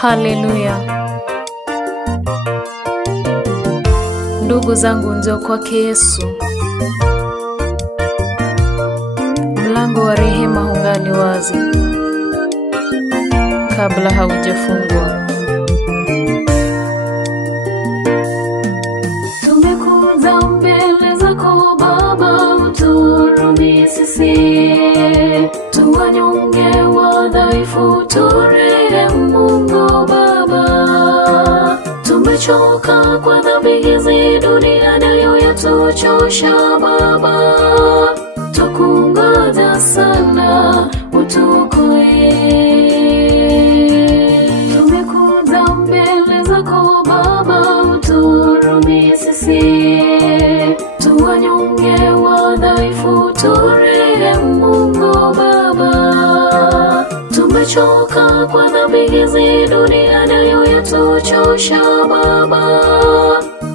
Haleluya. Ndugu zangu, njoo kwake Yesu. Mlango wa rehema hungali wazi kabla haujafungwa. Tumekuja mbele zako Baba, uturumie sisi tu wanyonge wadhaifu, turehemu Mungu Baba. Tumechoka kwa dhambi hizi, dunia nayo yatuchosha Baba. Tukungoja sana utuokoe. Tumekuja mbele zako Baba, uturumie sisi tu wanyonge wadhaifu, turehemu Mungu Baba. Tumechoka kwa dhambi hizi, dunia nayo yatuchosha Baba.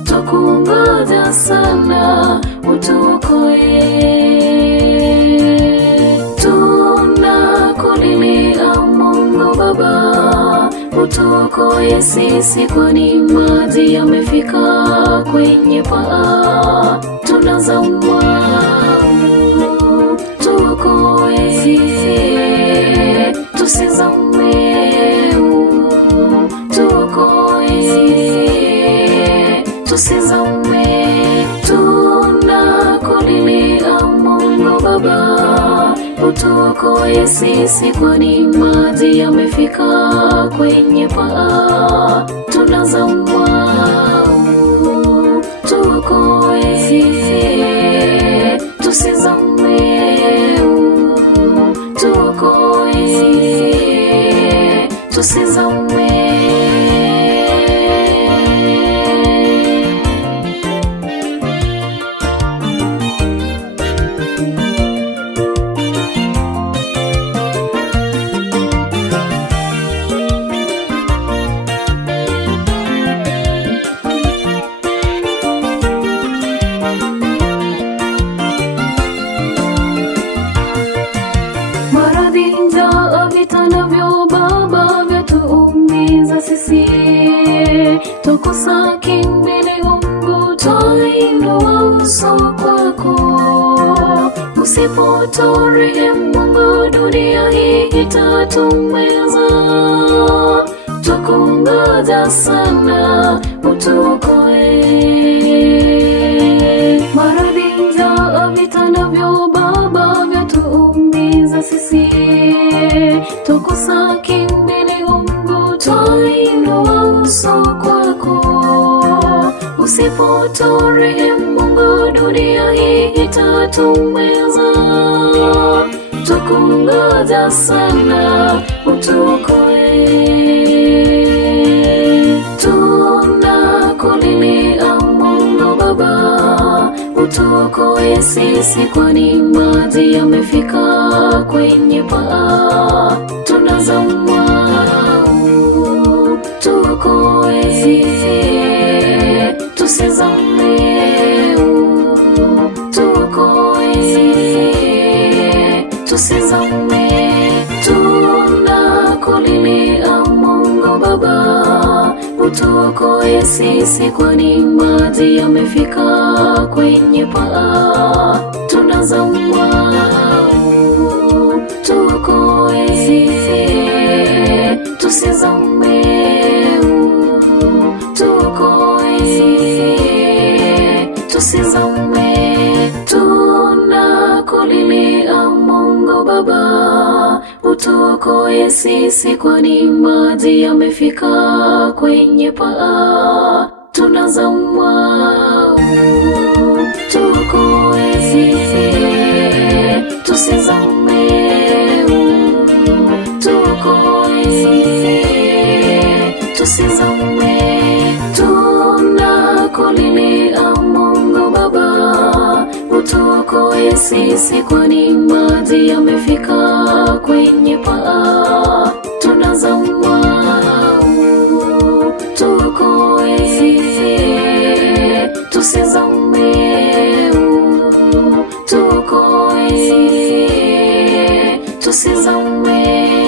Tukungoja sana utuokoe. Tunakulilia Mungu Baba, utuokoe sisi, kwani maji yamefika kwenye paa. Tunazama, tuokoe tusizame, tuokoe tusizame. Tunakulilia Mungu Baba, utuokoe sisi, kwani maji yamefika kwenye paa. Tunazama, tuokoe tusizame, tuokoe tusizame. Maradhi, njaa, vita navyo Baba vyatuumiza sisi. Tukosa kimbilio Mungu, twainua uso kwako. Usipoturehemu Mungu, dunia hii itatumeza. Twakungoja sana utuokoe. Maradhi, njaa, vita navyo Baba vyatuumiza sisi. Tukosa kimbilio Mungu, twainua uso kwako. Usipoturehemu Mungu, dunia hii itatumeza. Tukungoja sana utuokoe. Tunakulilia Mungu Baba, utuokoe sisi, kwani maji yamefika kwenye paa. Tunazama, tuokoe tusizame, tuokoe tusizame. Tunakulilia Mungu Baba, utuokoe sisi, kwani maji yamefika kwenye paa. Tunazama, tuokoe tusizame, tuokoe tusizame. Tunakulilia Mungu Baba, utuokoe sisi, kwani maji yamefika kwenye paa. Tunazama, tuokoe tusizame, tuokoe tusizame. Tunakulilia Mungu Baba, utuokoe sisi, kwani maji yamefika kwenye paa. Tunazama, tuokoe tusizame, tuokoe tusizame.